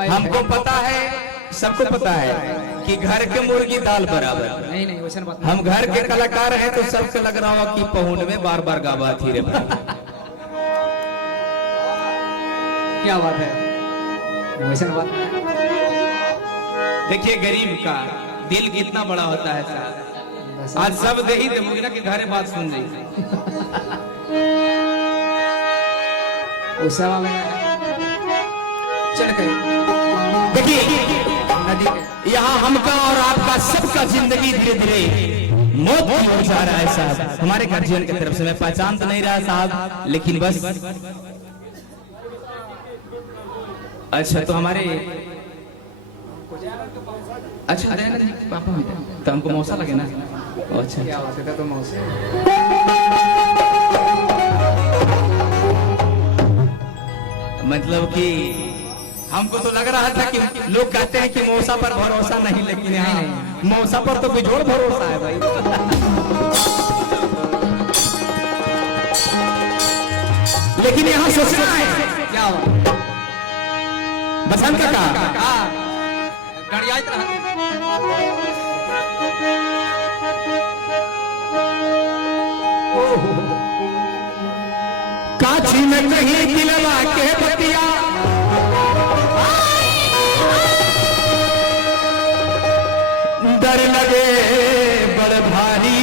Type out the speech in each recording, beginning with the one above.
हमको पता है, सबको पता है कि घर के मुर्गी दाल बराबर। नहीं नहीं वैसा बात हम घर के कलाकार हैं तो सबसे लग रहा होगा कि पहुन में बार बार गावा थी रे भाई। क्या बात है, वैसा बात नहीं। देखिए गरीब का दिल कितना बड़ा होता है साहब। आज सब दे ही देंगे ना कि घरे बात सुन ली। उस समय में चढ़ गए देखिए नदी के। यहाँ हमका और आपका सबका जिंदगी धीरे धीरे मौत की ओर जा रहा है साहब। हमारे गार्जियन की तरफ से मैं पहचान तो नहीं रहा साहब, लेकिन बस अच्छा तो हमारे अच्छा दयानंद जी पापा तो हमको मौसा लगे ना। अच्छा क्या बात है तो मौसे मतलब कि हमको तो लग रहा था कि लोग कहते हैं कि मौसा पर भरोसा नहीं, लेकिन यहाँ मौसा पर तो बिजोड़ भरोसा है भाई। लेकिन यहाँ सोचना है क्या बात बसंत का गड़ियाइत रहा काछी में कहीं दिलवा के बतिया डर लगे बड़ भारी।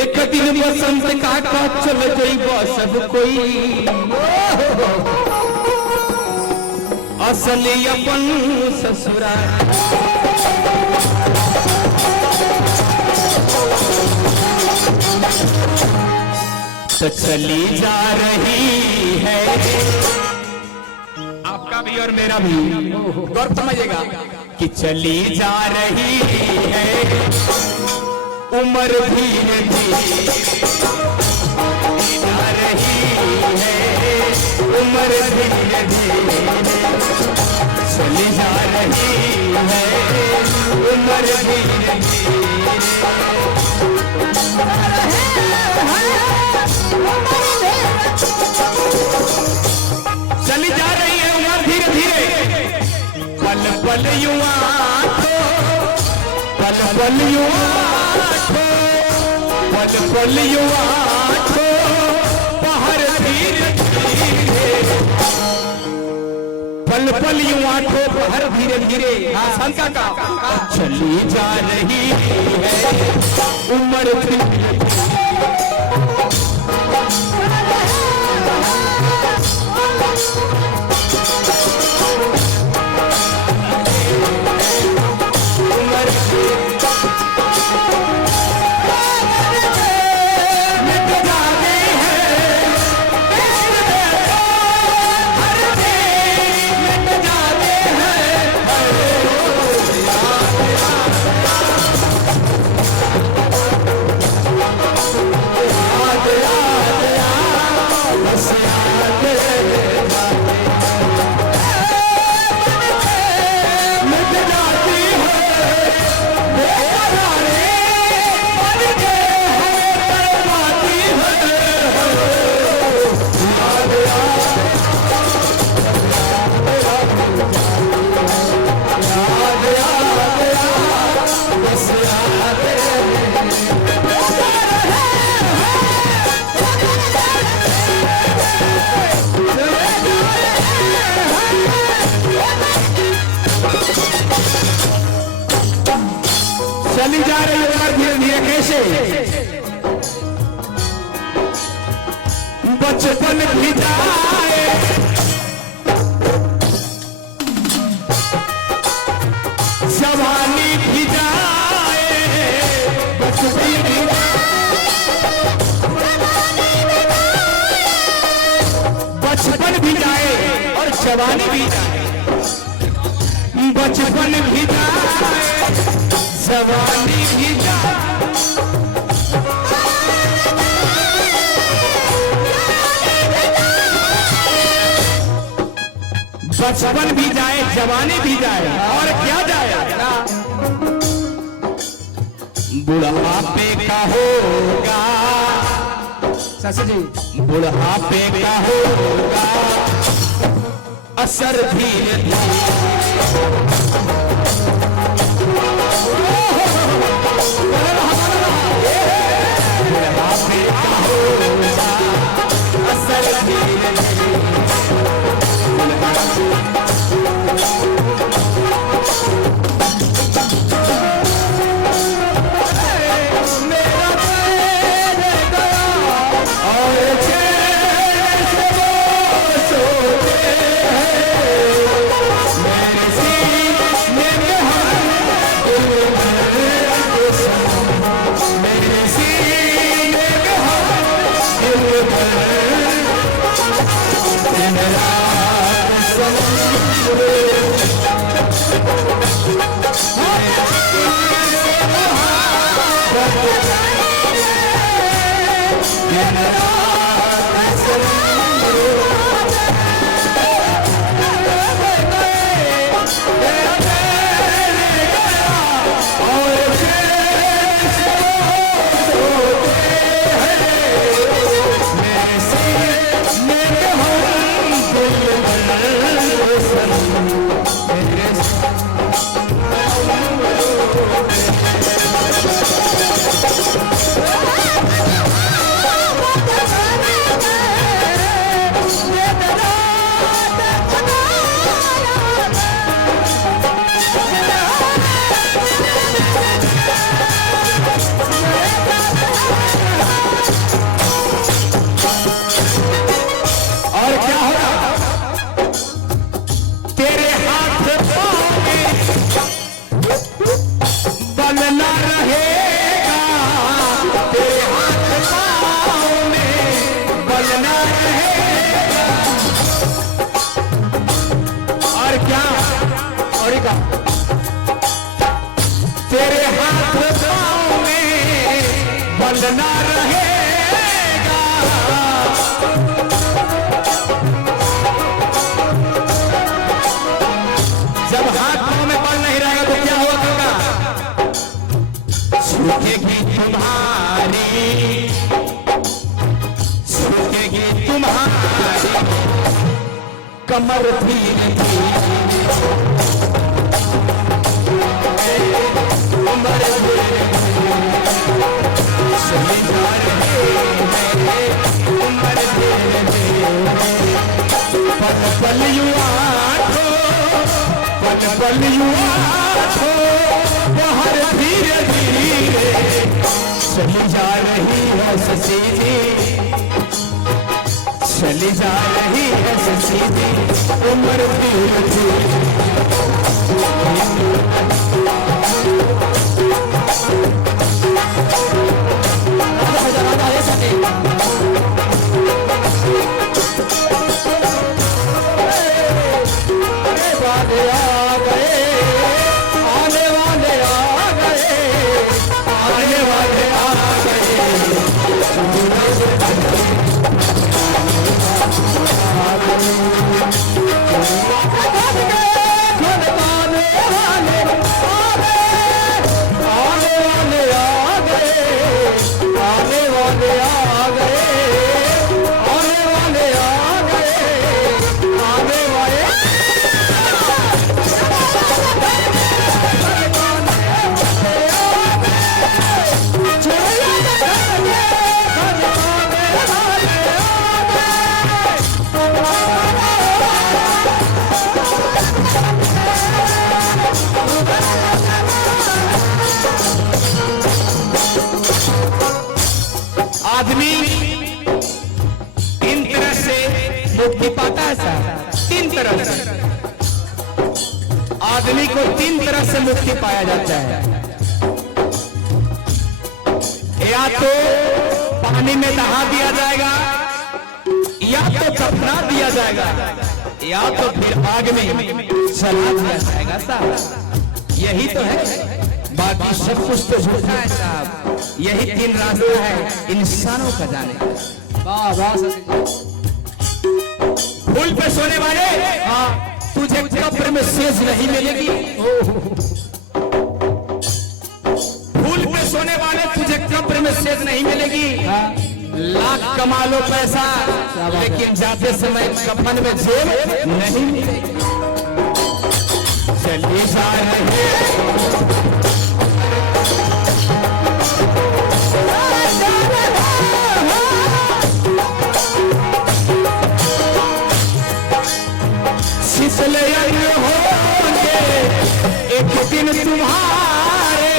एक दिन बसंत का चल जइबो सब कोई असली अपन ससुराल। तो चली जा रही है आपका भी और मेरा भी गौर समझिएगा कि चली जा रही है उम्र धीरे धीरे जा रही है उम्र धीरे धीरे चली जा रही है उम्र धीरे चली जा रही है उम्र धीरे धीरे। पल पल युवा पल पल युवा पल पल युवा बाहर धीरे धीरे पल पल युवा बाहर धीरे धीरे शंका का चली जा रही है उम्र धीरे चली जा रही है उम्र धीरे धीरे। कैसे बचपन भी जाए जवानी भी जाए बचपन भी बचपन भी जाए और जवानी भी जाए बचपन भी जाए जवानी भी जाए बचपन भी जाए जवानी भी जाए और क्या जाए बुढ़ापे का होगा शशि जी बुढ़ापे का होगा असर धीरे धीरे, बुढ़ापे का होगा असर धीरे धीरे, तेरे हाथ पाँव में बल ना रहेगा। जब हाथ पाँव में बल नहीं रहेगा तो क्या होगा? सूखेगी तुम्हारी कमर धीरे बाहर धीरे धीरे चली जा रही है शशि जी, चली जा रही है शशि जी, उम्र धीरे धीरे। आदमी तीन तरह से मुक्ति पाता है साहब, तीन तरह से आदमी को तीन तरह से मुक्ति पाया जाता है। या तो पानी में दहा दिया जाएगा, या तो दफना दिया जाएगा, या तो फिर आग में जला दिया जाएगा साहब। यही तो है, बाकी सब कुछ तो झूठा है साहब। यही तीन रास्ता है इंसानों का जाने का। वाह वाह शशि जी। फूल पे सोने वाले तुझे कब्र में सेज नहीं मिलेगी। फूल पे सोने वाले तुझे कब्र में सेज नहीं मिलेगी। लाख कमा लो पैसा, लेकिन जाते समय कफन में जेब नहीं मिलेगी। चली जा रही फिसले होंगे एक दिन तुम्हारे,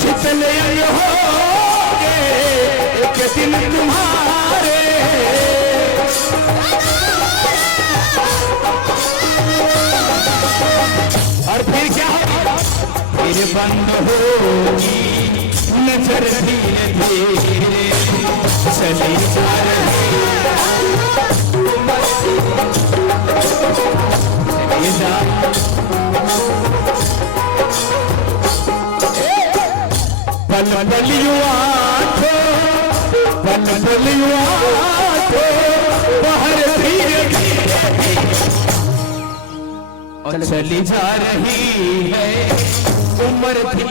फिसले होंगे एक दिन तुम्हारे। और फिर क्या होगा? फिर बंद होगी नजर धीरे धीरे, चली जा रही चली जा। पल पल युवा को, पल पल युवा को बाहर धीरे धीरे और चली जा रही है उम्र भी।